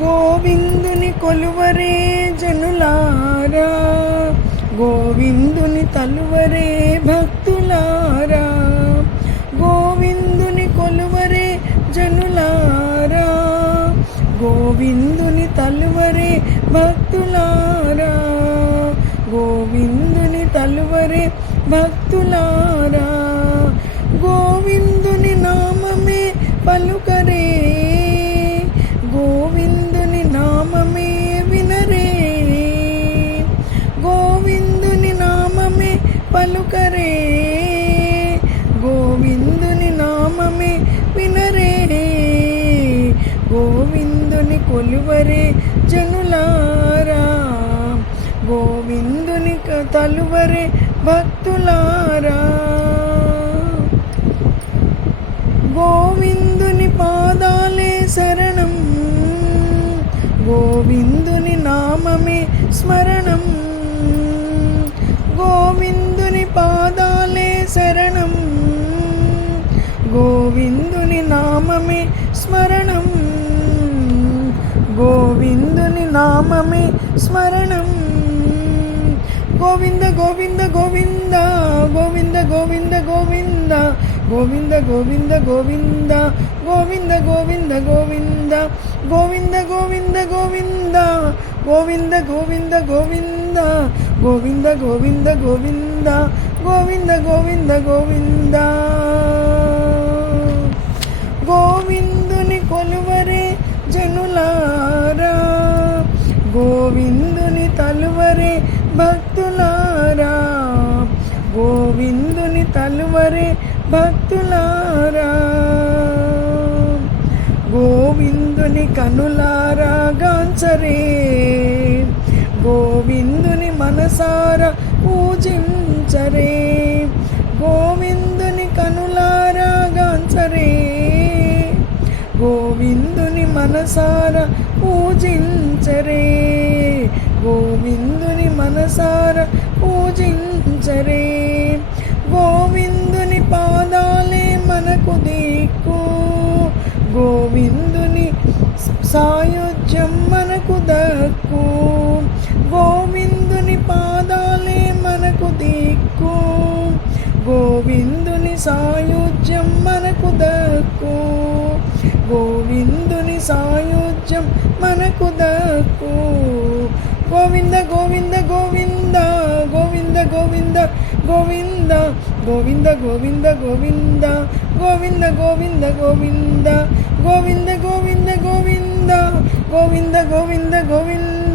గోవిందుని కొలువరే జనులారా. గోవిందుని తలువరే భక్తులారా. గోవిందుని కొలువరే జనులారా. గోవిందుని తలువరే భక్తులారా. గోవిందుని తలువరే భక్తులారా. గోవిందుని నామమే పలుకరే పలుకరే గోవిందుని నామమే వినరే గోవిందుని కొలువరే జనులారా గోవిందుని తలువరే భక్తులారా. గోవిందుని పాదాలే శరణం గోవిందుని నామమే స్మరణం. గోవిందుని పాదాలే శరణం గోవిందుని నామమే స్మరణం గోవిందుని నామమే స్మరణం గోవింద గోవింద గోవింద గోవింద గోవింద గోవింద గోవింద గోవింద గోవింద గోవింద గోవింద గోవింద గోవింద గోవింద గోవింద గోవింద గోవింద గోవింద గోవింద గోవింద గోవింద గోవింద గోవింద గోవింద. గోవిందుని కొలువరే జనులారా. గోవిందుని తలువరే భక్తులారా. గోవిందుని తలువరే భక్తులారా. గోవిందుని కనులారా గాంచరే. గోవిందుని మనసార పూజించరే. గోవిందుని కనులారా గాంచరే. గోవిందుని మనసార పూజించరే. గోవిందుని మనసార పూజించరే. గోవిందుని పాదాలే మనకు దిక్కు. గోవిందుని సాయుధ్యం మనకు దక్కు. పాదాలే మనకు దిక్కు గోవిందుని సాయుధ్యం మనకు దక్కు గోవిందుని సాయుధ్యం మనకు దక్కు గోవింద గోవింద గోవింద గోవింద గోవింద గోవింద గోవింద గోవింద గోవింద గోవింద గోవింద గోవింద గోవింద గోవింద గోవింద గోవింద గోవింద గోవింద